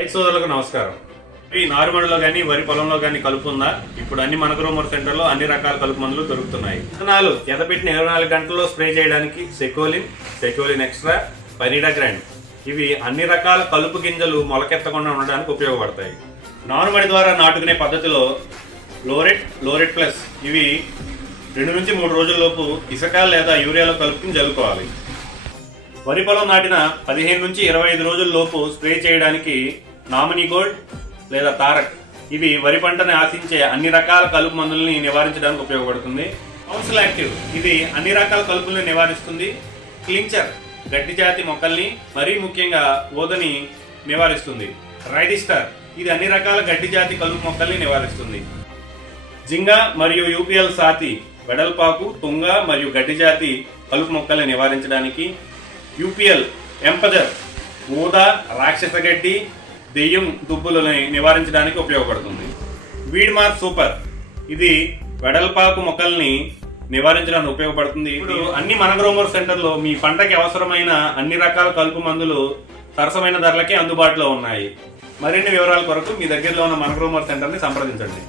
రైతు సోదరులకు నమస్కారం. ఈ నారుమడిలో కానీ వరి పొలంలో కానీ కలుపు ఉందా? ఇప్పుడు అన్ని మన గ్రోమర్ సెంటర్లో అన్ని రకాల కలుపు మందులు దొరుకుతున్నాయి. విత్తనాలు ఎదపెట్టిన 24 గంటల్లో స్ప్రే చేయడానికి సెకోలిన్ ఎక్స్ట్రా, పైనిడాగ్రాండ్ ఇవి అన్ని రకాల కలుపు గింజలు మొలకెత్తకుండా ఉండడానికి ఉపయోగపడతాయి. నారుమడి ద్వారా నాటుకునే పద్ధతిలో లోరెట్ ప్లస్ ఇవి 2 నుంచి 3 రోజుల్లోపు ఇసుక లేదా యూరియాలో కలుపుకుని జల్లుకోవాలి. వరి పొలం నాటిన 15 నుంచి 25 రోజుల్లోపు స్ప్రే చేయడానికి నామినీ గోల్డ్ లేదా తారక్ ఇవి వరి పంటని ఆశించే అన్ని రకాల కలుపు మందుల్ని నివారించడానికి ఉపయోగపడుతుంది. కౌన్సిల్ యాక్టివ్ ఇది అన్ని రకాల కలుపుల్ని నివారిస్తుంది. క్లించర్ గడ్డి జాతి మొక్కల్ని మరీ ముఖ్యంగా ఓదని నివారిస్తుంది. రైడిస్టార్ ఇది అన్ని రకాల గడ్డి జాతి కలుపు మొక్కల్ని నివారిస్తుంది. జింగా మరియు యూపీఎల్ సాతి వెడల్పాకు, తుంగ మరియు గడ్డి జాతి కలుపు మొక్కల్ని నివారించడానికి, యూపీఎల్ ఎంపజర్ ఊద, రాక్షస గడ్డి, దెయ్యం దుబ్బులని నివారించడానికి ఉపయోగపడుతుంది. వీడ్మార్ సూపర్ ఇది వెడల్పాకు మొక్కల్ని నివారించడానికి ఉపయోగపడుతుంది. ఇప్పుడు అన్ని మన గ్రోమర్ సెంటర్లో మీ పంటకి అవసరమైన అన్ని రకాల కలుపు మందులు సరసమైన ధరలకే అందుబాటులో ఉన్నాయి. మరిన్ని వివరాల కొరకు మీ దగ్గరలో ఉన్న మన గ్రోమర్ సెంటర్ని సంప్రదించండి.